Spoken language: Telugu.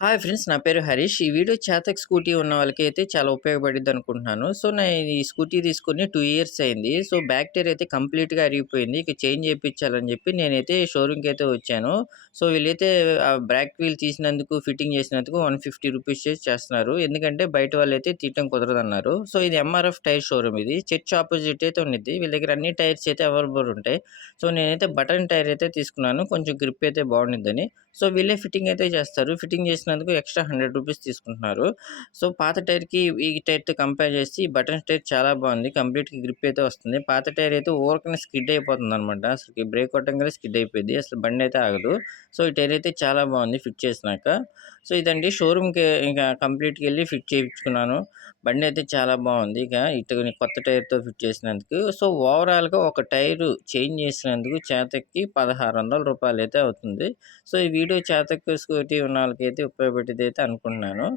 Hi friends. నా పేరు హరీష్. ఈ వీడియో చేతక్ స్కూటీ ఉన్న వాళ్ళకైతే చాలా ఉపయోగపడిద్దనుకుంటున్నాను. సో, నేను ఈ స్కూటీ తీసుకొని 2 ఇయర్స్ అయింది. సో, బ్యాక్ టైర్ అయితే కంప్లీట్‌గా అరిగిపోయింది. ఇక చేంజ్ చేపిచ్చాలని చెప్పి నేనైతే షోరూమ్‌కైతే వచ్చాను. సో, వీళ్ళైతే బ్యాక్ వీల్ తీసినందుకు, ఫిట్టింగ్ చేసినందుకు ₹150 చేస్తున్నారు. ఎందుకంటే బయట వాళ్ళైతే తీయటం కుదరదన్నారు. సో, ఇది ఎంఆర్ఎఫ్ టైర్ షోరూమ్ ఇది. చర్చ్ అపోజిట్ అయితే ఉండిద్ది. వీళ్ళ దగ్గర అన్ని టైర్స్ అయితే అవైలబుల్ ఉంటాయి. సో, నేనైతే బటన్ టైర్ అయితే తీసుకున్నాను. కొంచెం గ్రిప్ అయితే బాగుండిద్దని. సో, వీళ్ళే ఫిట్టింగ్ అయితే చేస్తారు. ఫిట్టింగ్ చేసినందుకు ఎక్స్‌ట్రా ₹100 తీసుకుంటున్నారు. సో, పాత టైర్‌కి ఈ టైర్‌తో కంపేర్ చేసి ఈ బటన్స్ టైర్ చాలా బాగుంది. కంప్లీట్‌గా గ్రిప్ అయితే వస్తుంది. పాత టైర్ అయితే ఊరకనే స్కిడ్ అయిపోతుందనమాట. అసలకి బ్రేక్ కొట్టంగానే స్కిడ్ అయిపోద్ది. అసలు బండయితే ఆగదు. సో, ఈ టైర్ అయితే చాలా బాగుంది ఫిట్ చేసినాక. సో, ఇదండి షోరూమ్‌కి ఇక కంప్లీట్‌గా ఎళ్లి ఫిట్ చేపించుకున్నాను. బండయితే చాలా బాగుంది. ఇక ఇటు కొత్త టైర్‌తో ఫిట్ చేసినందుకు. సో, ఓవరాల్‌గా ఒక టైరు చేంజ్ చేసినందుకు చేతక్‌కి ₹1600 అయితే అవుతుంది. సో, ఈ వీడియో చేతక్ స్కూటీ ఉన్నోళ్ళకైతే ఉపయోగపడిద్దయితే అనుకుంటున్నాను.